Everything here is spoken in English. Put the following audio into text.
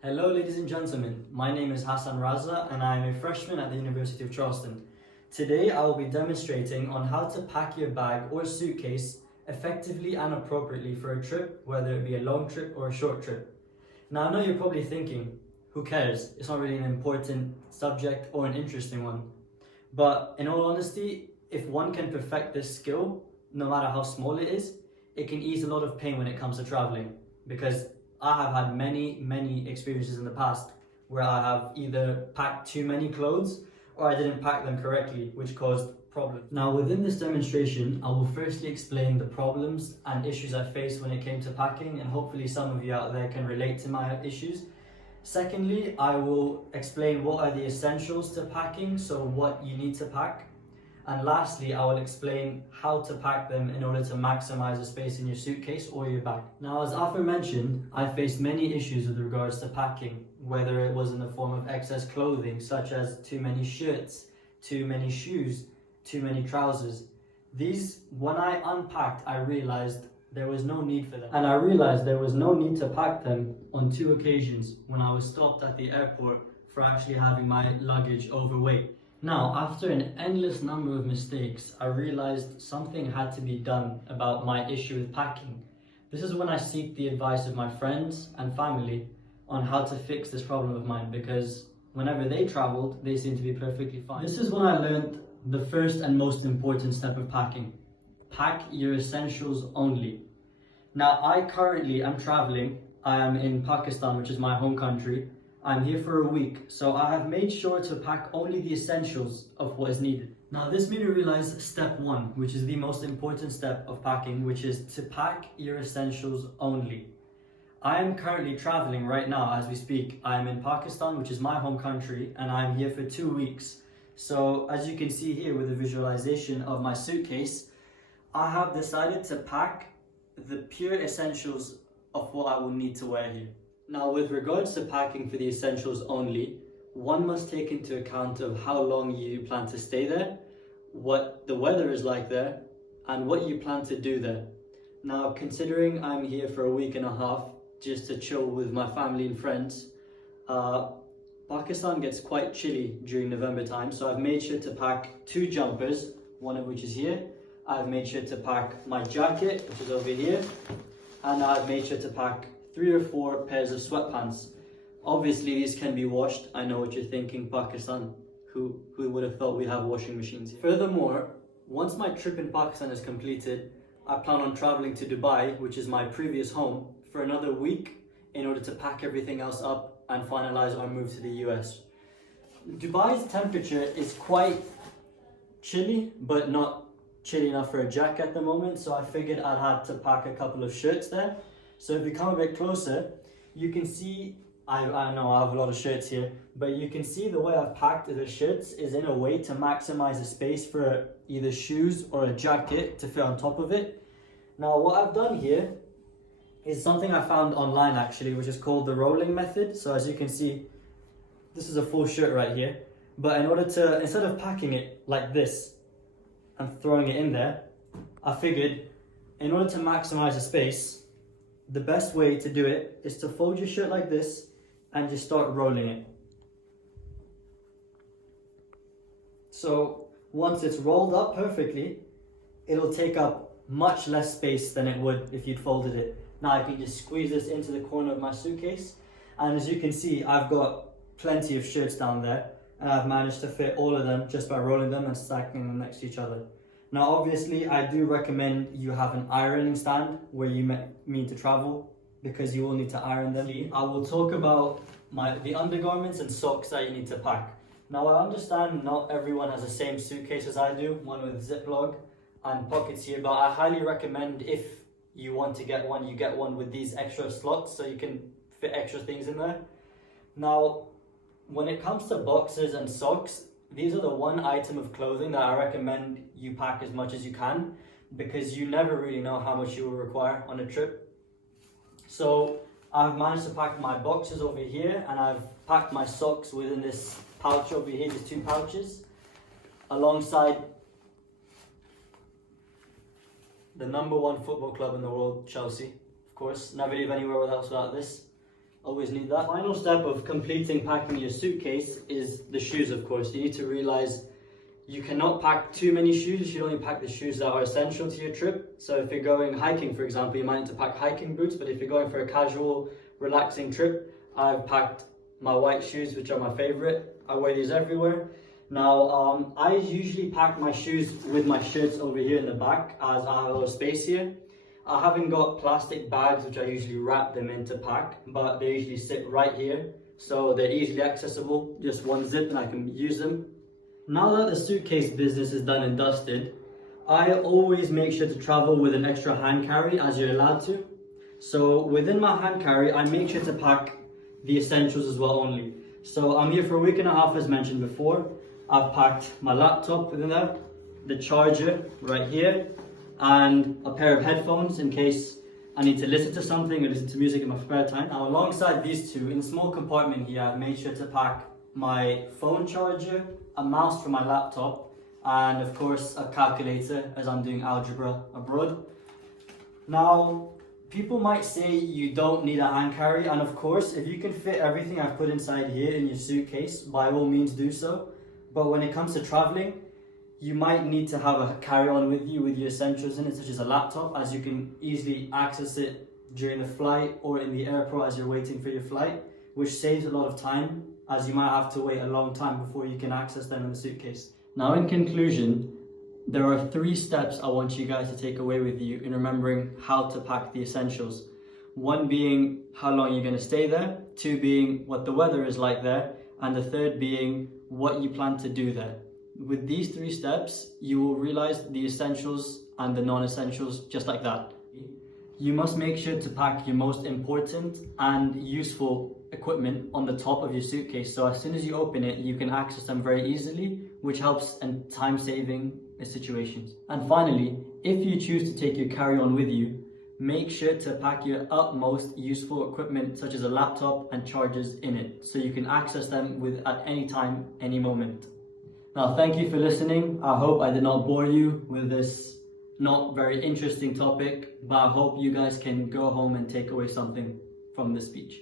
Hello ladies and gentlemen, my name is Hassan Raza and I am a freshman at the University of Charleston. Today I will be demonstrating on how to pack your bag or suitcase effectively and appropriately for a trip, whether it be a long trip or a short trip. Now I know you're probably thinking, who cares? It's not really an important subject or an interesting one. But in all honesty, if one can perfect this skill, no matter how small it is, it can ease a lot of pain when it comes to traveling. Because I have had many experiences in the past where I have either packed too many clothes or I didn't pack them correctly, which caused problems. Now, within this demonstration, I will firstly explain the problems and issues I faced when it came to packing, and hopefully some of you out there can relate to my issues. Secondly, I will explain what are the essentials to packing, so what you need to pack. And lastly, I will explain how to pack them in order to maximize the space in your suitcase or your bag. Now, as aforementioned, I faced many issues with regards to packing, whether it was in the form of excess clothing, such as too many shirts, too many shoes, too many trousers. These, when I unpacked, I realized there was no need for them. And I realized there was no need to pack them on 2 occasions when I was stopped at the airport for actually having my luggage overweight. Now, after an endless number of mistakes, I realized something had to be done about my issue with packing. This is when I seek the advice of my friends and family on how to fix this problem of mine, because whenever they traveled, they seemed to be perfectly fine. This is when I learned the first and most important step of packing. Pack your essentials only. Now, I currently am traveling. I am in Pakistan, which is my home country. I'm here for a week, so I have made sure to pack only the essentials of what is needed. Now, this made me realize step 1, which is the most important step of packing, which is to pack your essentials only. I am currently traveling right now as we speak. I am in Pakistan, which is my home country, and I'm here for 2 weeks. So as you can see here with the visualization of my suitcase, I have decided to pack the pure essentials of what I will need to wear here. Now, with regards to packing for the essentials only, one must take into account of how long you plan to stay there, what the weather is like there, and what you plan to do there. Now, considering I'm here for a week and a half just to chill with my family and friends, Pakistan gets quite chilly during November time, so I've made sure to pack 2 jumpers, one of which is here. I've made sure to pack my jacket, which is over here, and I've made sure to pack 3 or 4 pairs of sweatpants. Obviously, these can be washed. I know what you're thinking, Pakistan. Who would have thought we have washing machines here? Furthermore, once my trip in Pakistan is completed, I plan on traveling to Dubai, which is my previous home, for another week in order to pack everything else up and finalize our move to the US. Dubai's temperature is quite chilly, but not chilly enough for a jacket at the moment, so I figured I'd have to pack a couple of shirts there. So if you come a bit closer, you can see, I know I have a lot of shirts here, but you can see the way I've packed the shirts is in a way to maximize the space for either shoes or a jacket to fit on top of it. Now, what I've done here is something I found online actually, which is called the rolling method. So as you can see, this is a full shirt right here. But in order to, instead of packing it like this and throwing it in there, I figured in order to maximize the space, the best way to do it is to fold your shirt like this and just start rolling it. So once it's rolled up perfectly, it'll take up much less space than it would if you'd folded it. Now I can just squeeze this into the corner of my suitcase, and as you can see, I've got plenty of shirts down there, and I've managed to fit all of them just by rolling them and stacking them next to each other. Now, obviously, I do recommend you have an ironing stand where you mean to travel, because you will need to iron them. I will talk about the undergarments and socks that you need to pack. Now, I understand not everyone has the same suitcase as I do, one with Ziploc and pockets here, but I highly recommend if you want to get one, you get one with these extra slots so you can fit extra things in there. Now, when it comes to boxers and socks, these are the one item of clothing that I recommend you pack as much as you can, because you never really know how much you will require on a trip. So I've managed to pack my boxes over here, and I've packed my socks within this pouch over here, just 2 pouches, alongside the #1 football club in the world, Chelsea. Of course, never leave anywhere else without this. Always need that. Final step of completing packing your suitcase is the shoes, of course. You need to realize you cannot pack too many shoes. You should only pack the shoes that are essential to your trip. So if you're going hiking, for example, you might need to pack hiking boots, but if you're going for a casual, relaxing trip, I've packed my white shoes, which are my favorite. I wear these everywhere. Now, I usually pack my shoes with my shirts over here in the back, as I have a little space here. I haven't got plastic bags, which I usually wrap them in to pack, but they usually sit right here. So they're easily accessible, just one zip and I can use them. Now that the suitcase business is done and dusted, I always make sure to travel with an extra hand carry, as you're allowed to. So within my hand carry, I make sure to pack the essentials as well only. So I'm here for a week and a half, as mentioned before. I've packed my laptop within there, the charger right here, and a pair of headphones in case I need to listen to something or listen to music in my spare time. Now, alongside these two, in a small compartment here, I've made sure to pack my phone charger, a mouse for my laptop, and of course a calculator as I'm doing algebra abroad. Now, people might say you don't need a hand carry, and of course, if you can fit everything I've put inside here in your suitcase, by all means do so. But when it comes to traveling, you might need to have a carry-on with you with your essentials in it, such as a laptop, as you can easily access it during the flight or in the airport as you're waiting for your flight, which saves a lot of time, as you might have to wait a long time before you can access them in the suitcase. Now, in conclusion, there are 3 steps I want you guys to take away with you in remembering how to pack the essentials. 1 being how long you're going to stay there, 2 being what the weather is like there, and the 3rd being what you plan to do there. With these 3 steps, you will realize the essentials and the non-essentials just like that. You must make sure to pack your most important and useful equipment on the top of your suitcase, so as soon as you open it, you can access them very easily, which helps in time-saving situations. And finally, if you choose to take your carry-on with you, make sure to pack your utmost useful equipment, such as a laptop and chargers in it, so you can access them at any time, any moment. Now, thank you for listening. I hope I did not bore you with this not very interesting topic, but I hope you guys can go home and take away something from this speech.